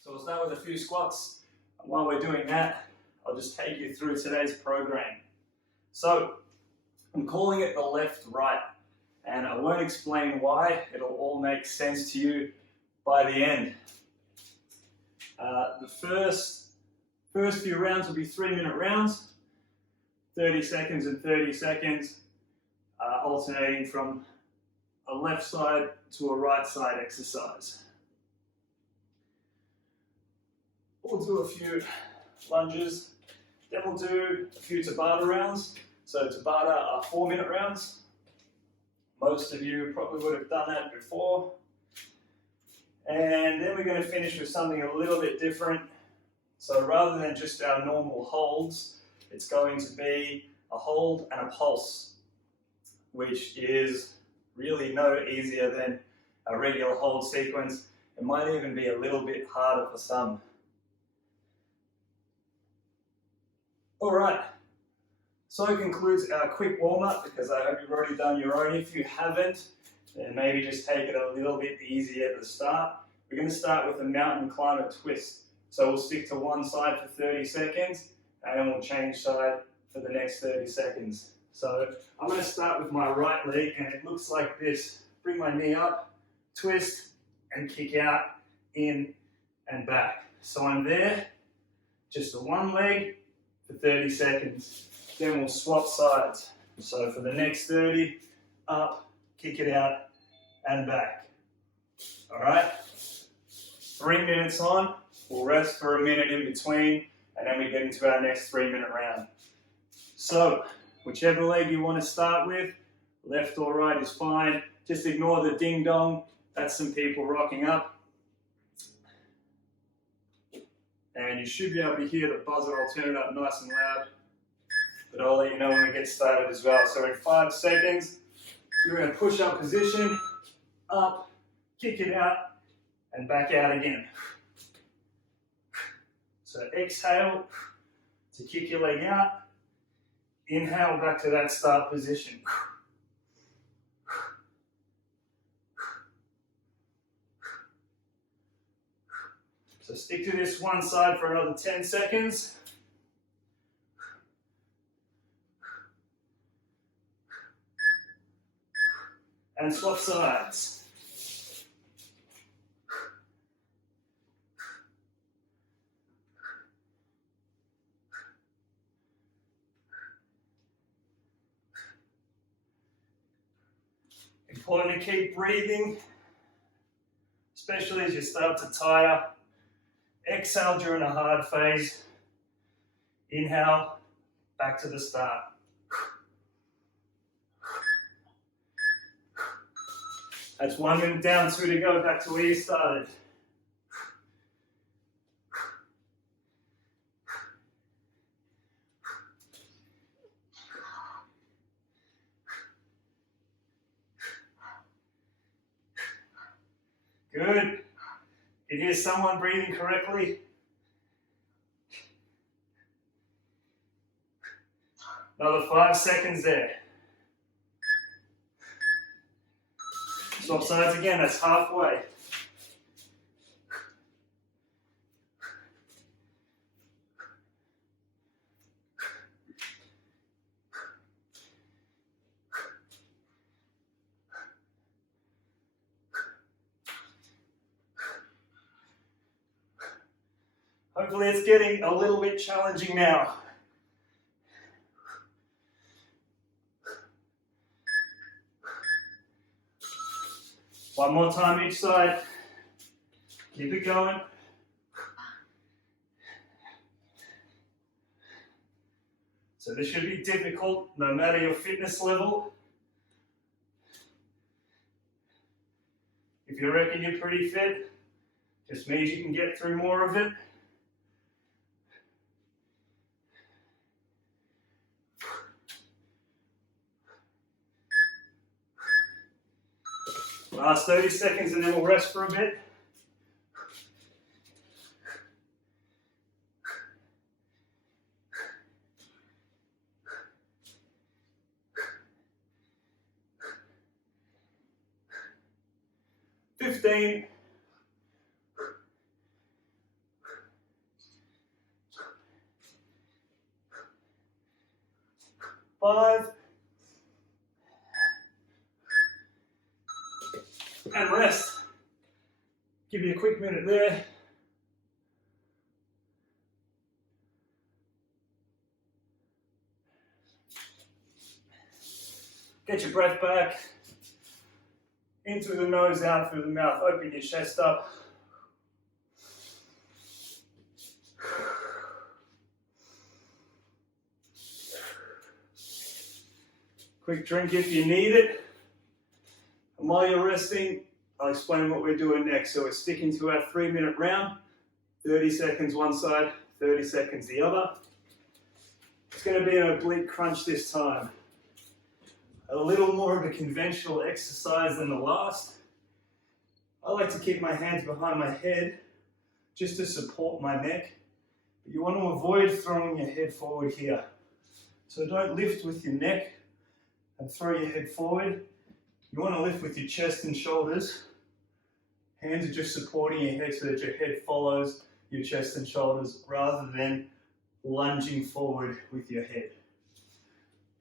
So we'll start with a few squats. And while we're doing that, I'll just take you through today's program. So I'm calling it the left-right, and I won't explain why. It'll all make sense to you by the end. The first few rounds will be 3-minute rounds, 30 seconds and 30 seconds, alternating from a left side to a right side exercise. We'll do a few lunges, then we'll do a few Tabata rounds. So Tabata are 4-minute rounds. Most of you probably would have done that before. And then we're going to finish with something a little bit different. So rather than just our normal holds, it's going to be a hold and a pulse, which is really no easier than a regular hold sequence. It might even be a little bit harder for some. All right, so it concludes our quick warm-up, because I hope you've already done your own. If you haven't, then maybe just take it a little bit easy at the start. We're going to start with a mountain climber twist. So we'll stick to one side for 30 seconds, and then we'll change side for the next 30 seconds. So I'm going to start with my right leg, and it looks like this. Bring my knee up, twist, and kick out, in, and back. So I'm there, just the one leg, for 30 seconds. Then we'll swap sides. So for the next 30, up, kick it out, and back. All right? 3 minutes on. We'll rest for a minute in between, and then we get into our next 3-minute round. So whichever leg you want to start with, left or right is fine. Just ignore the ding dong. That's some people rocking up. And you should be able to hear the buzzer. I'll turn it up nice and loud, but I'll let you know when we get started as well. So in 5 seconds, you're in a push-up position, up, kick it out, and back out again. So exhale to kick your leg out, inhale back to that start position. So stick to this one side for another 10 seconds. And swap sides. Important to keep breathing, especially as you start to tire. Exhale during a hard phase. Inhale, back to the start. That's 1 minute down, 2 to go, back to where you started. Good. You hear someone breathing correctly? Another 5 seconds there. Swap sides again, that's halfway. Hopefully it's getting a little bit challenging now. One more time each side. Keep it going. So this should be difficult no matter your fitness level. If you reckon you're pretty fit, just means you can get through more of it. Last 30 seconds and then we'll rest for a bit. 5. And rest. Give you a quick minute there. Get your breath back. In through the nose, out through the mouth. Open your chest up. Quick drink if you need it. And while you're resting, I'll explain what we're doing next. So we're sticking to our 3-minute round. 30 seconds one side, 30 seconds the other. It's going to be an oblique crunch this time. A little more of a conventional exercise than the last. I like to keep my hands behind my head just to support my neck. But you want to avoid throwing your head forward here. So don't lift with your neck and throw your head forward. You want to lift with your chest and shoulders. Hands are just supporting your head so that your head follows your chest and shoulders rather than lunging forward with your head.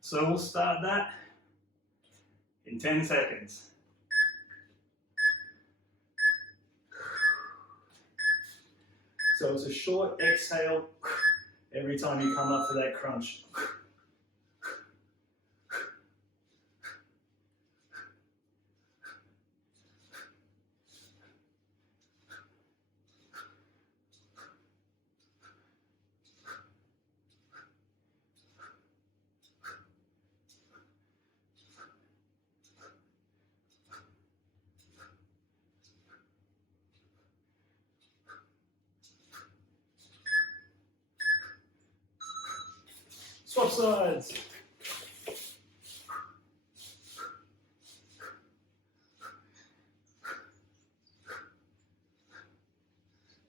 So we'll start that in 10 seconds. So it's a short exhale every time you come up for that crunch. Swap sides.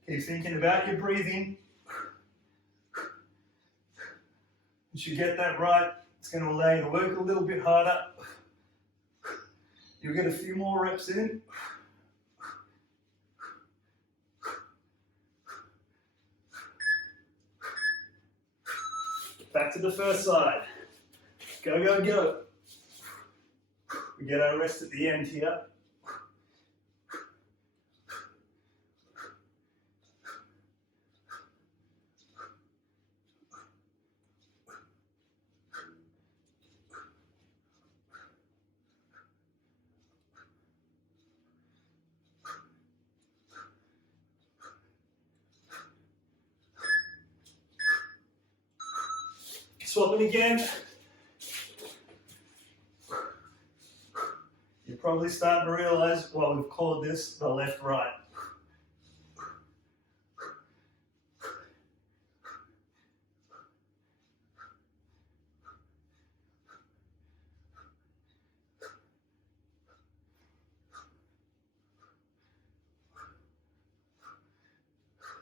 Keep thinking about your breathing. Once you get that right, it's going to allow you to work a little bit harder. You'll get a few more reps in. Back to the first side. Go, go, go. We get our rest at the end here. Swapping again. You're probably starting to realize why we've called this the left-right.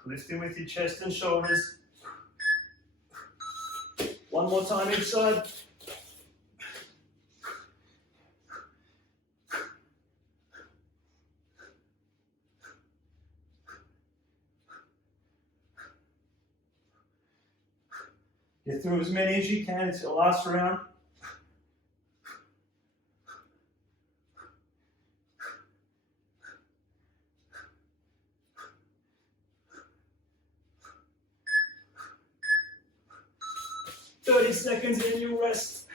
Lifting with your chest and shoulders. One more time each side. Get through as many as you can. It's your last round. "30 seconds and you rest."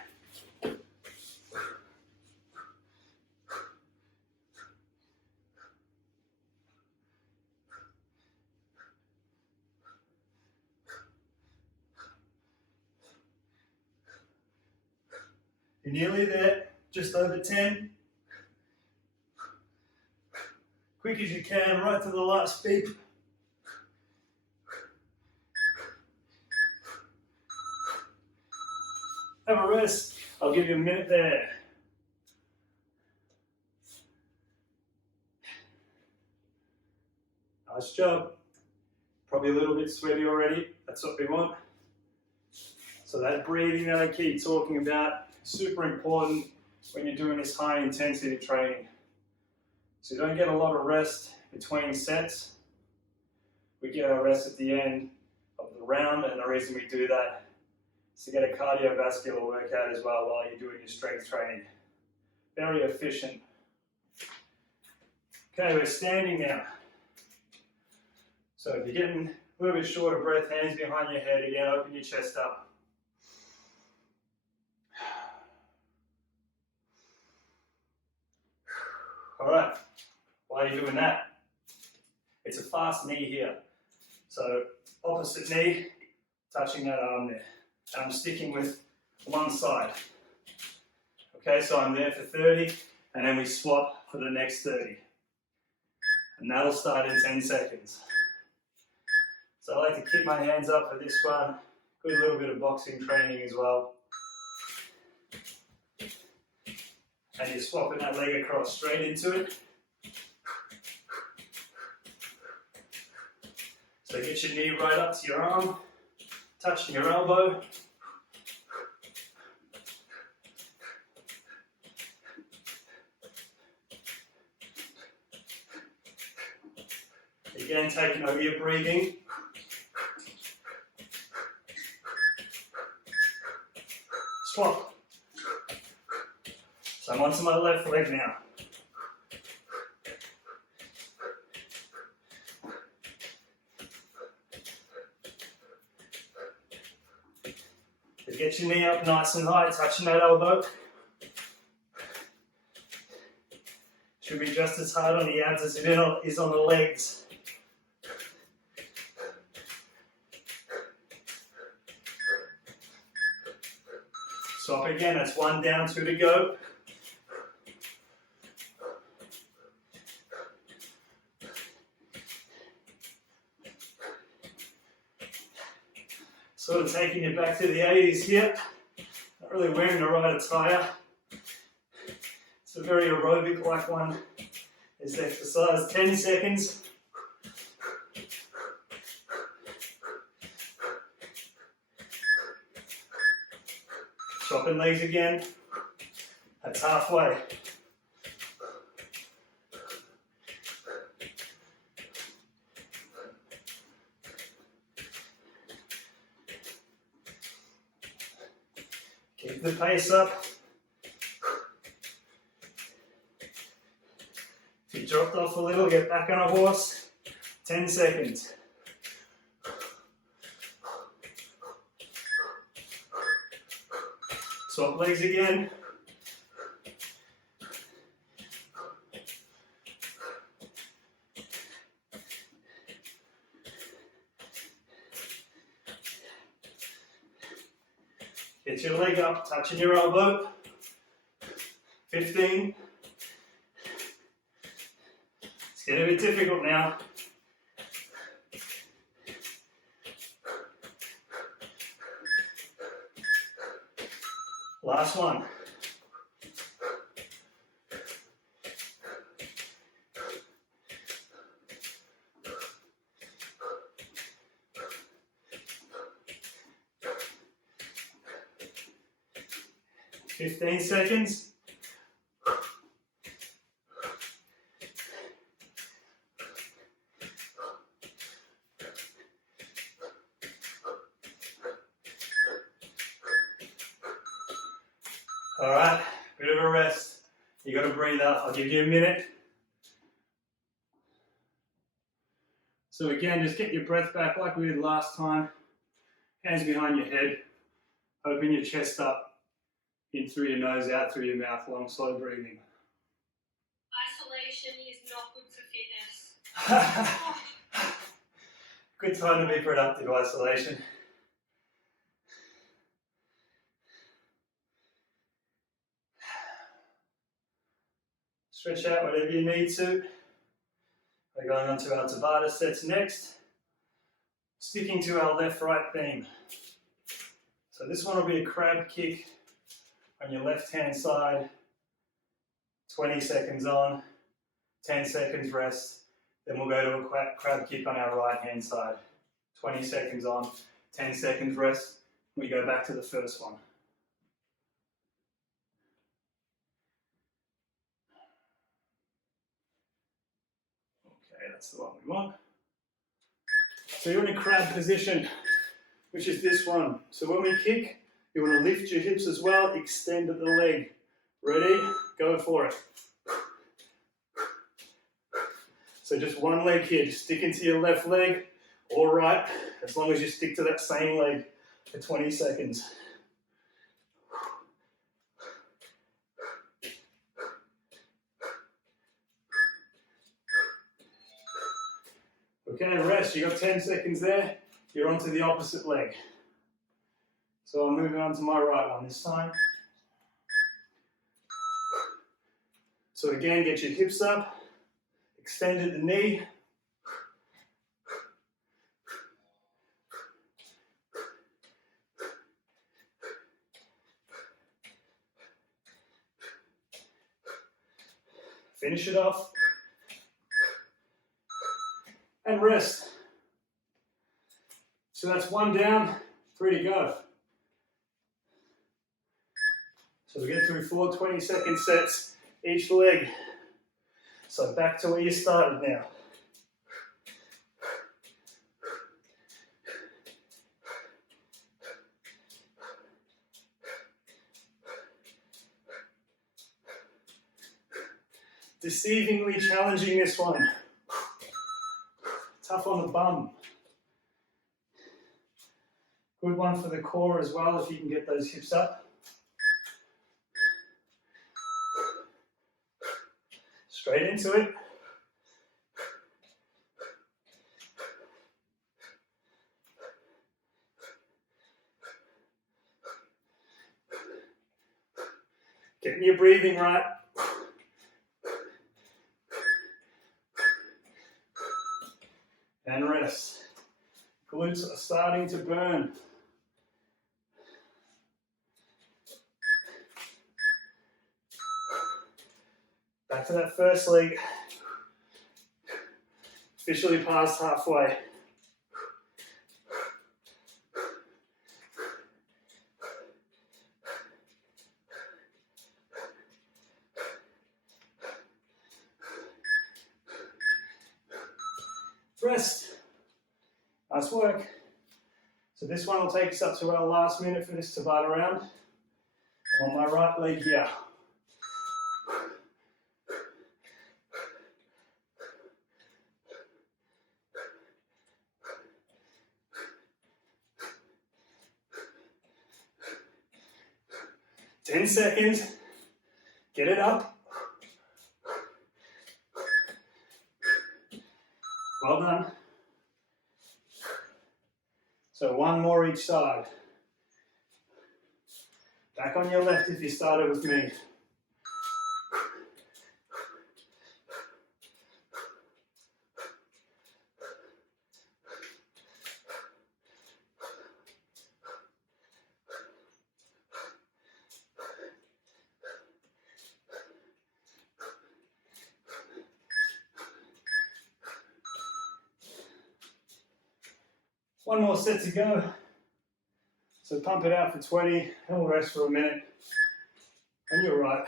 You're nearly there, just over 10. Quick as you can, right to the last beep. Have a rest. I'll give you a minute there. Nice job. Probably a little bit sweaty already. That's what we want. So that breathing that I keep talking about, super important when you're doing this high intensity training. So you don't get a lot of rest between sets. We get our rest at the end of the round, and the reason we do that to get a cardiovascular workout as well while you're doing your strength training. Very efficient. Okay, we're standing now. So if you're getting a little bit short of breath, hands behind your head again, open your chest up. All right, while you're doing that, it's a fast knee here. So opposite knee, touching that arm there. And I'm sticking with one side. Okay, so I'm there for 30, and then we swap for the next 30. And that'll start in 10 seconds. So I like to keep my hands up for this one. Good little bit of boxing training as well. And you're swapping that leg across straight into it. So get your knee right up to your arm, touching your elbow. Again, taking over your breathing. Swap. So I'm onto my left leg now. So get your knee up nice and high, touching that elbow. Should be just as hard on the abs as it is on the legs. Swap again, that's 1 down, 2 to go. Sort of taking you back to the 80s here. Not really wearing the right attire. It's a very aerobic-like one. This exercise, 10 seconds. Swapping legs again. That's halfway. Keep the pace up. If you dropped off a little, get back on a horse. 10 seconds. Swap legs again. Get your leg up, touching your elbow. 15. It's getting a bit difficult now. Last one. Fifteen seconds. All right, bit of a rest. You got to breathe out. I'll give you a minute. So again, just get your breath back like we did last time. Hands behind your head. Open your chest up. In through your nose, out through your mouth. Long, slow breathing. Isolation is not good for fitness. Good time to be productive, isolation. Stretch out whatever you need to. We're going on to our Tabata sets next. Sticking to our left-right theme. So this one will be a crab kick on your left-hand side. 20 seconds on, 10 seconds rest. Then we'll go to a crab kick on our right-hand side. 20 seconds on, 10 seconds rest. We go back to the first one. Okay, that's the one we want. So you're in a crab position, which is this one. So when we kick, You want to lift your hips as well, extend the leg. Ready? Go for it. So just one leg here, just stick into your left leg or right, as long as you stick to that same leg for 20 seconds. Okay, rest. You got 10 seconds there. You're onto the opposite leg. So I'm moving on to my right one this time. So again, get your hips up, extend at the knee. Finish it off. And rest. So that's one down, 3 to go. So we get through 4 20-second sets each leg. So back to where you started now. Deceivingly challenging this one. Tough on the bum. Good one for the core as well if you can get those hips up. Straight into it. Getting your breathing right. And rest. Glutes are starting to burn. Back to that first leg. Officially past halfway. Rest. Nice work. So this one will take us up to our last minute for this Tabata round. I'm on my right leg here. Ten seconds. Get it up. Well done. So one more each side. Back on your left if you started with me. One more set to go. So pump it out for 20 and we'll rest for a minute. And you're right.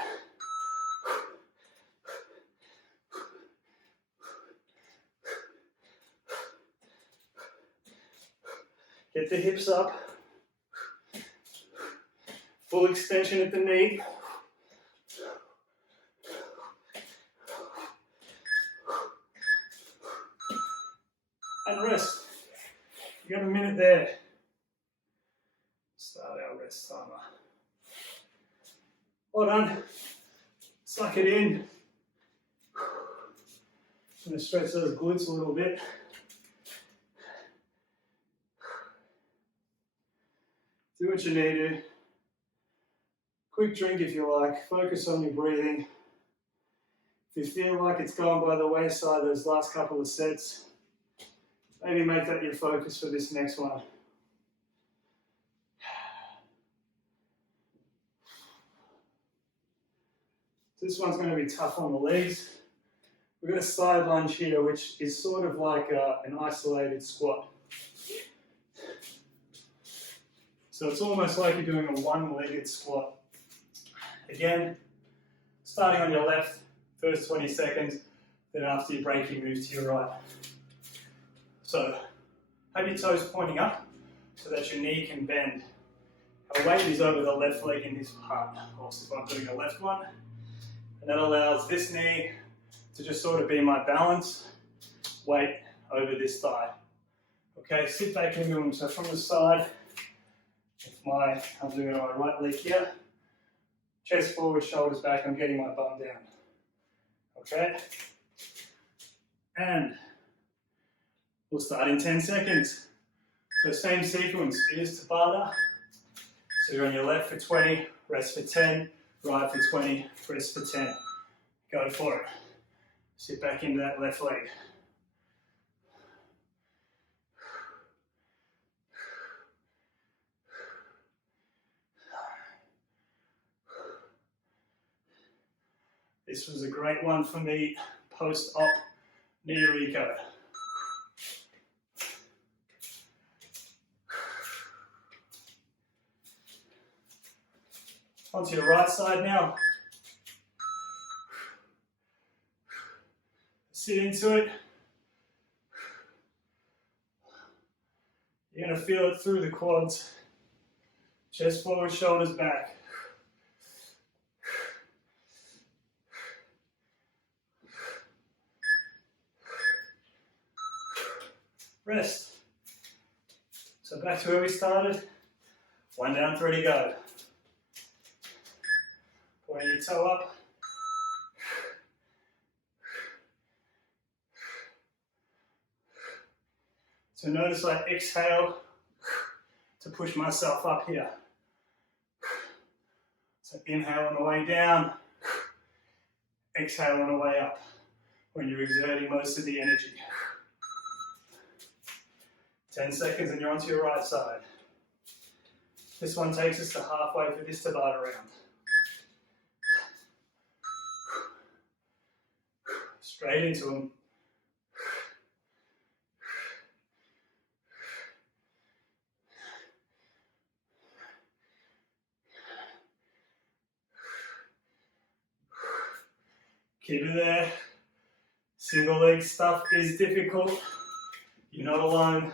Get the hips up. Full extension at the knee. And rest. You got a minute there. Start our rest timer. Well done. Suck it in. I'm going to stretch those glutes a little bit. Do what you need to. Quick drink if you like. Focus on your breathing. If you feel like it's going by the wayside those last couple of sets, maybe make that your focus for this next one. This one's going to be tough on the legs. We've got a side lunge here, which is sort of like an isolated squat. So it's almost like you're doing a one-legged squat. Again, starting on your left, first 20 seconds, then after you break, you move to your right. So have your toes pointing up so that your knee can bend. Our weight is over the left leg in this part, also if I'm doing a left one. And that allows this knee to just sort of be my balance, weight over this thigh. Okay, sit back into them. So from the side, I'm doing it on my right leg here. Chest forward, shoulders back, I'm getting my bum down. Okay? And we'll start in 10 seconds. So same sequence, ears to Tabata. So you're on your left for 20, rest for 10, right for 20, rest for 10. Go for it. Sit back into that left leg. This was a great one for me post-op knee reco. Onto your right side now. Sit into it. You're going to feel it through the quads. Chest forward, shoulders back. Rest. So back to where we started. 1 down, 3 to go. Point your toe up. So notice I exhale to push myself up here. So inhale on the way down, exhale on the way up when you're exerting most of the energy. 10 seconds and you're onto your right side. This one takes us to halfway for this Tabata round. Straight into them. Keep it there. Single leg stuff is difficult. You're not alone.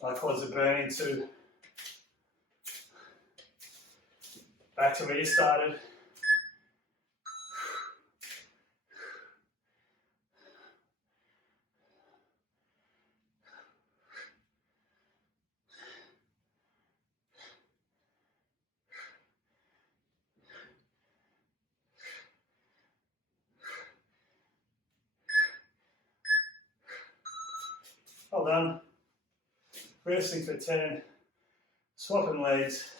My quads are burning too. Back to where you started. Well done. Resting for 10. Swapping legs.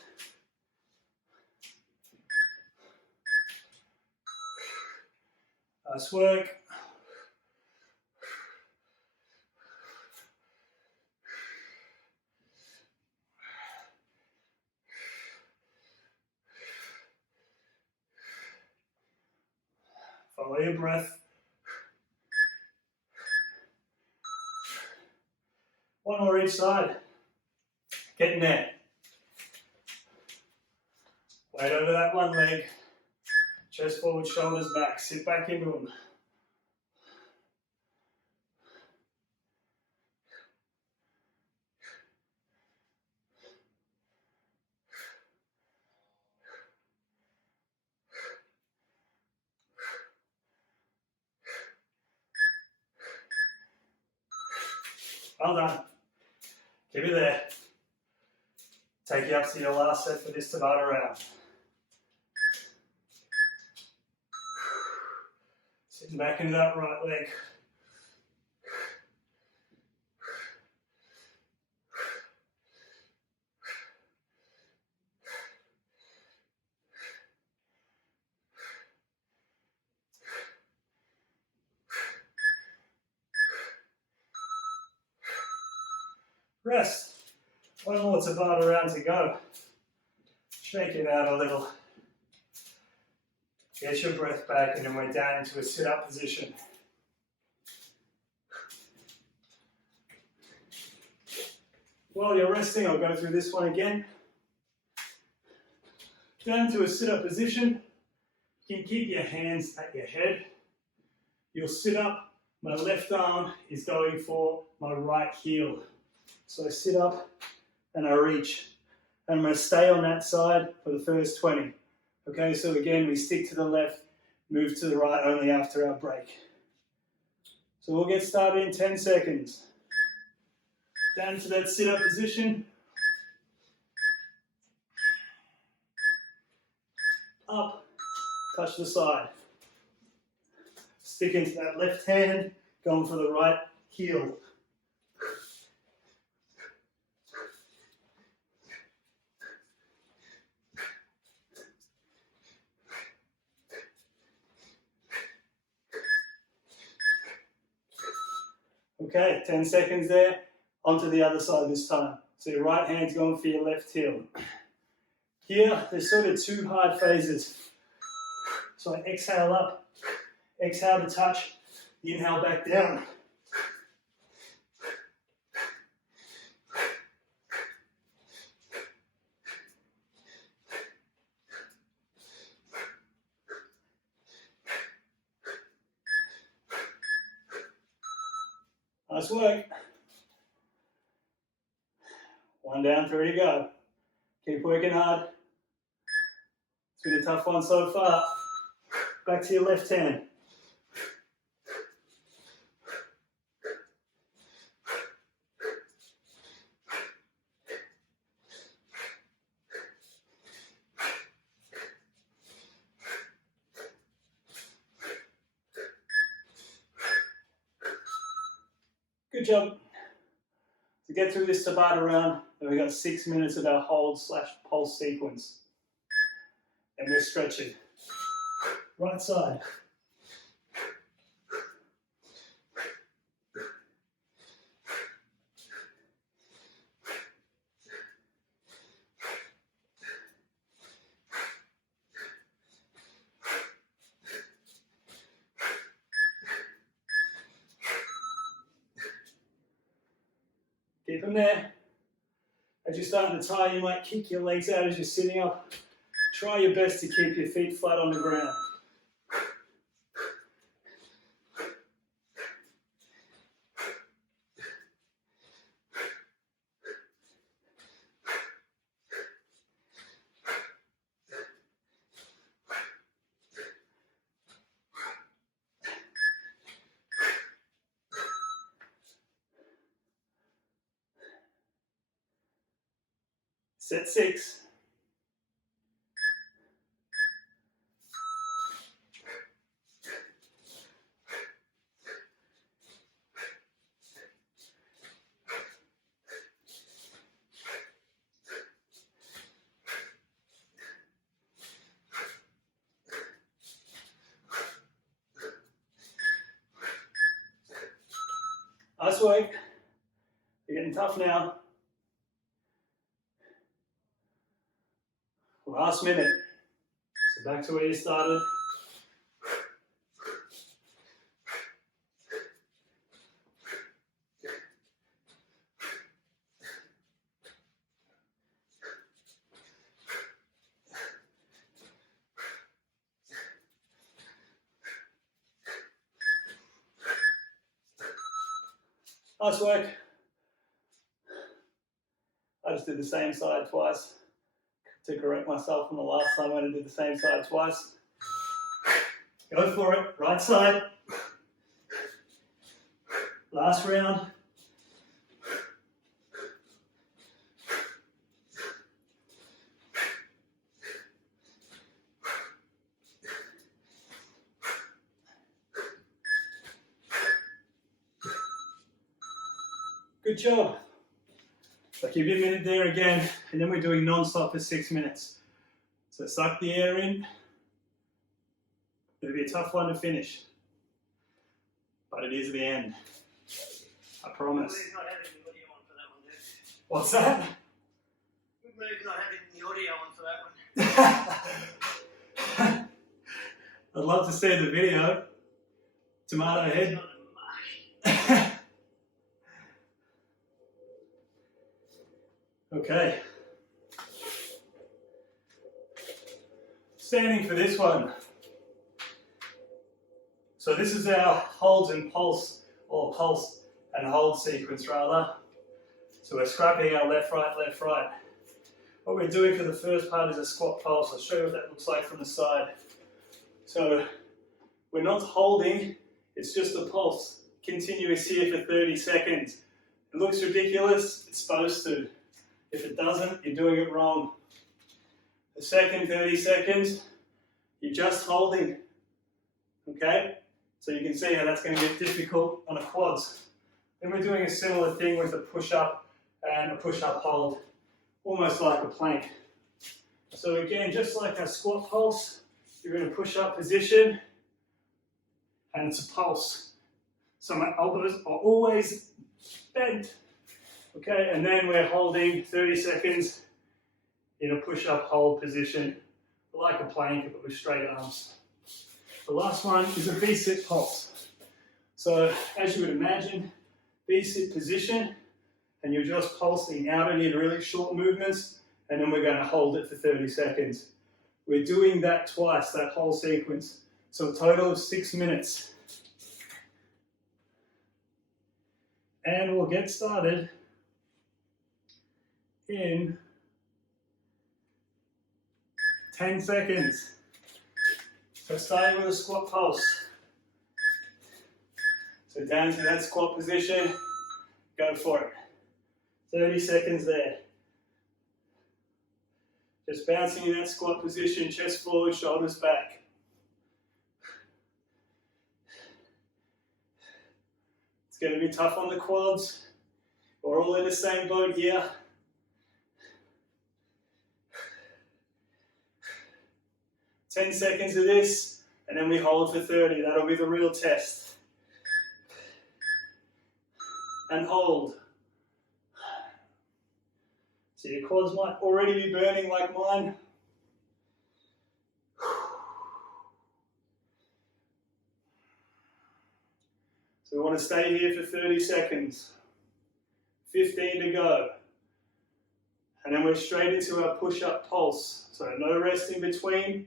Nice work. Follow your breath. One more each side. Getting there. Weight over that one leg. Chest forward, shoulders back. Sit back into them. Well done. Keep it there. Take you up to your last set for this Tabata round. Sitting back into that right leg. Rest. One more Tabata round to go. Shake it out a little. Get your breath back and then we're down into a sit-up position. While you're resting, I'll go through this one again. Down to a sit-up position. You can keep your hands at your head. You'll sit up. My left arm is going for my right heel. So I sit up and I reach And I'm going to stay on that side for the first 20. Okay, so again, we stick to the left, move to the right only after our break. So we'll get started in 10 seconds. Down to that sit-up position. Up, touch the side. Stick into that left hand, going for the right heel. Okay, 10 seconds there. Onto the other side this time. So your right hand's going for your left heel. Here, there's sort of two hard phases. So I exhale up, exhale to touch, inhale back down. Nice work. One down, 3 to go. Keep working hard. It's been a tough one so far. Back to your left hand. Good job. To get through this Tabata round, then we've got 6 minutes of our hold/pulse sequence. And we're stretching. Right side. Keep them there. As you're starting to tire, you might kick your legs out as you're sitting up. Try your best to keep your feet flat on the ground. Set 6. Nice work. You're getting tough now. Last minute. So back to where you started. Nice work. I just did the same side twice to correct myself from the last time when I did the same side twice. Go for it, right side. Last round. Good job. I'll give you a minute there again, and then we're doing non-stop for 6 minutes. So suck the air in. It'll be a tough one to finish, but it is the end. I promise. We're not having the audio on for that one, dude. What's that? We're not having the audio on for that one. I'd love to see the video. Tomato head. Okay. Standing for this one. So this is our holds and pulse, or pulse and hold sequence rather. So we're scrapping our left, right, left, right. what we're doing for the first part is a squat pulse. I'll show you what that looks like from the side. So we're not holding, it's just a pulse. Continuous here for 30 seconds. It looks ridiculous, it's supposed to. If it doesn't, you're doing it wrong. The second 30 seconds, you're just holding. Okay? So you can see how that's going to get difficult on the quads. Then we're doing a similar thing with a push-up and a push-up hold, almost like a plank. So again, just like our squat pulse, you're in a push-up position, and it's a pulse. So my elbows are always bent. Okay, and then we're holding 30 seconds in a push-up hold position, like a plank, but with straight arms. The last one is a V-sit pulse. So as you would imagine, V-sit position, and you're just pulsing out and in really short movements, and then we're going to hold it for 30 seconds. We're doing that twice, that whole sequence. So a total of 6 minutes. And we'll get started in 10 seconds. So starting with a squat pulse. So down to that squat position, go for it. 30 seconds there. Just bouncing in that squat position, chest forward, shoulders back. It's going to be tough on the quads. We're all in the same boat here. Ten seconds of this, and then we hold for 30. That'll be the real test. And hold. So your quads might already be burning like mine. So we want to stay here for 30 seconds. 15 to go. And then we're straight into our push-up pulse. So no rest in between.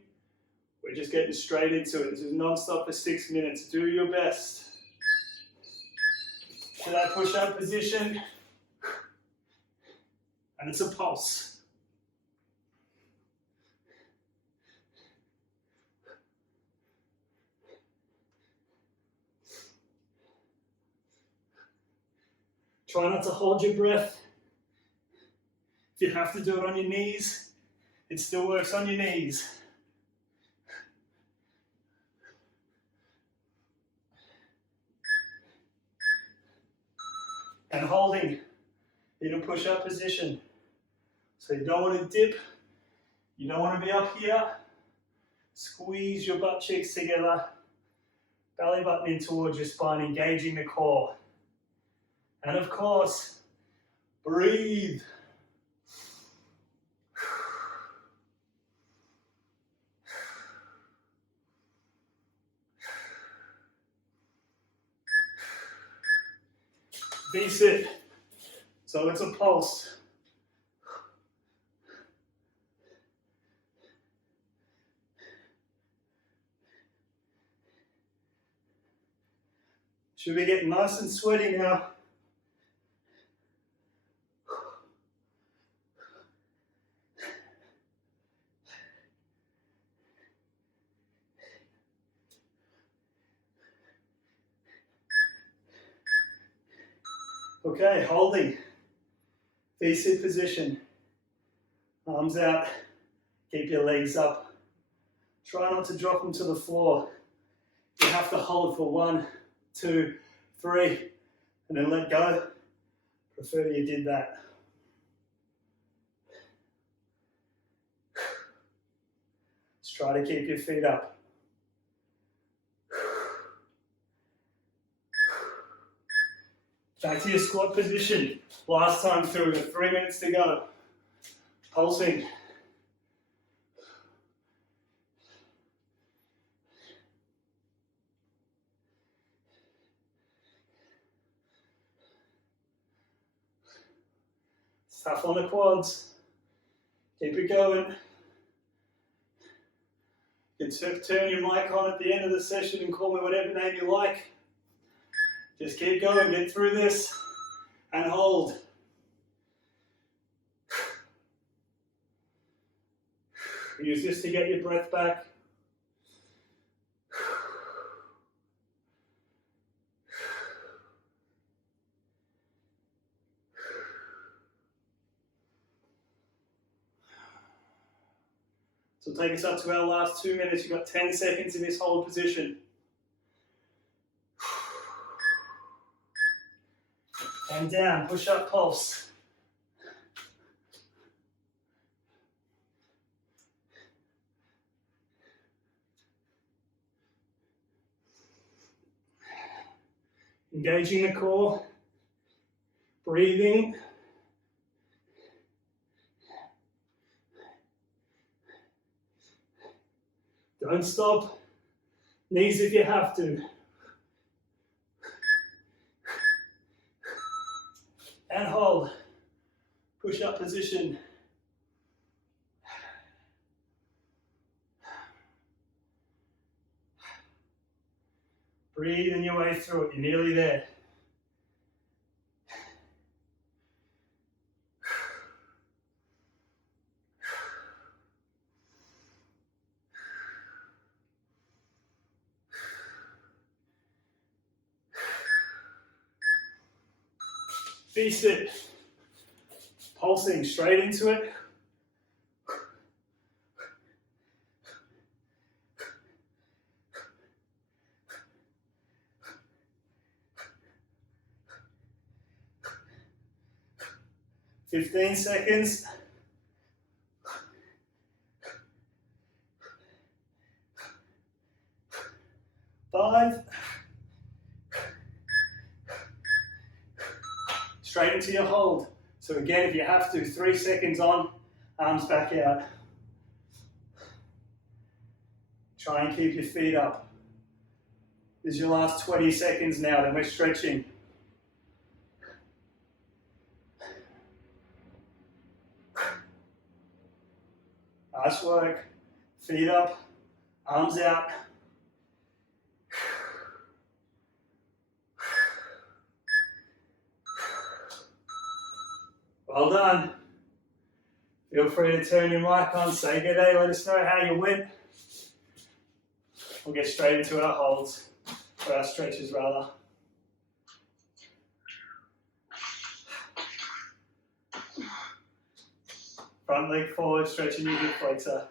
We're just getting straight into it. This is non-stop for 6 minutes. Do your best. To that push-up position. And it's a pulse. Try not to hold your breath. If you have to do it on your knees, it still works on your knees. And holding in a push-up position. So you don't want to dip, you don't want to be up here. Squeeze your butt cheeks together, belly button in towards your spine, engaging the core. And of course, breathe. V-sit. So it's a pulse. Should we get nice and sweaty now? Okay, holding. V-sit position. Arms out. Keep your legs up. Try not to drop them to the floor. You have to hold for 1, 2, 3, and then let go. Prefer you did that. Let's try to keep your feet up. Back to your squat position. Last time through, we've got 3 minutes to go. Pulsing. It's tough on the quads. Keep it going. You can turn your mic on at the end of the session and call me whatever name you like. Just keep going, get through this, and hold. Use this to get your breath back. So take us up to our last 2 minutes. You've got 10 seconds in this hold position. And down, push up pulse. Engaging the core, breathing. Don't stop, knees if you have to. And hold, push up position. Breathe in your way through it, you're nearly there. Beast it. Pulsing straight into it. Fifteen seconds. Five. Straight into your hold. So again, if you have to, 3 seconds on, arms back out. Try and keep your feet up. This is your last 20 seconds now, then we're stretching. Nice work. Feet up, arms out. Well done. Feel free to turn your mic on, say good day, let us know how you went. We'll get straight into our holds, or our stretches rather. Front leg forward, stretching your hip flexor.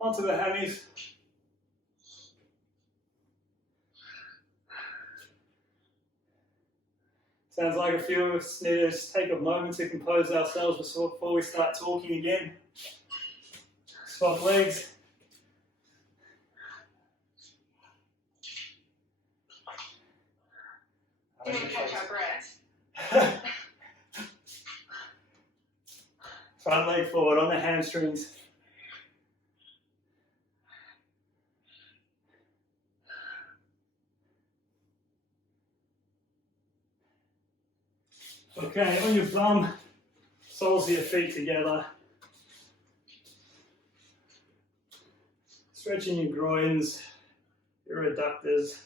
Onto the hammies. Sounds like a few of us need to just take a moment to compose ourselves before we start talking again. Swap legs. Didn't catch our breath. Front leg forward on the hamstrings. Okay, on your bum, soles of your feet together. Stretching your groins, your adductors.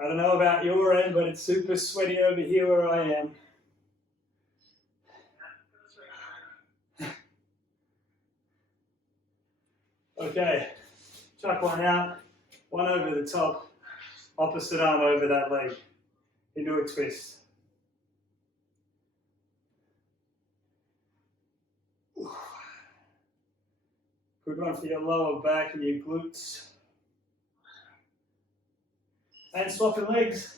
I don't know about your end, but it's super sweaty over here where I am. Okay, chuck one out, one over the top. Opposite arm over that leg, into a twist. Good one for your lower back and your glutes. And swapping legs.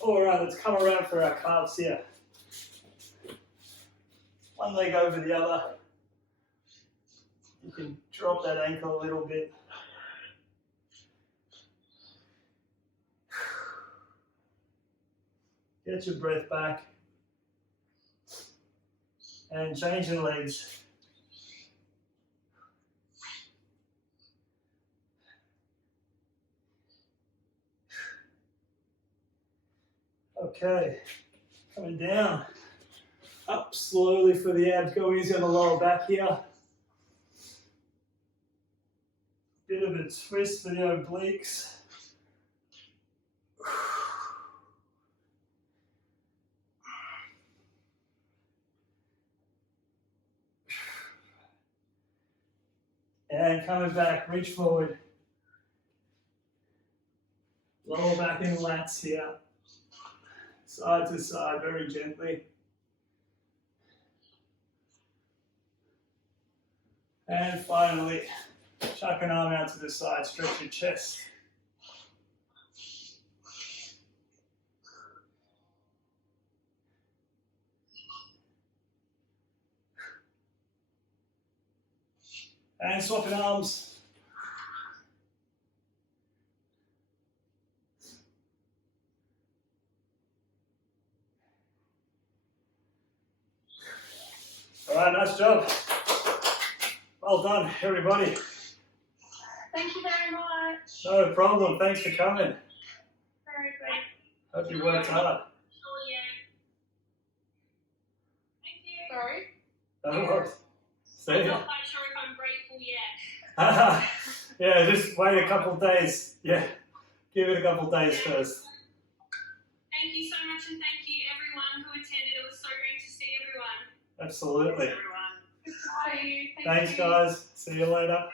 All right, let's come around for our calves here. One leg over the other. You can drop that ankle a little bit. Get your breath back. And changing legs. Okay, coming down. Up slowly for the abs. Go easy on the lower back here. Bit of a twist for the obliques. And coming back, reach forward. Lower back in lats here. Side to side, very gently. And finally, chuck an arm out to the side, stretch your chest. And swapping arms. All right, nice job. Well done, everybody. Thank you very much. No problem. Thanks for coming. Very good. Hope you worked hard. Thank you. Sorry? No worries. See I'm ya. not quite sure if I'm grateful yet. Yeah, just wait a couple of days. Yeah, give it a couple of days first. Thank you so much, and thank you everyone who attended. It was so great to see everyone. Absolutely. Everyone. Good to see you. Thanks, guys. See you later.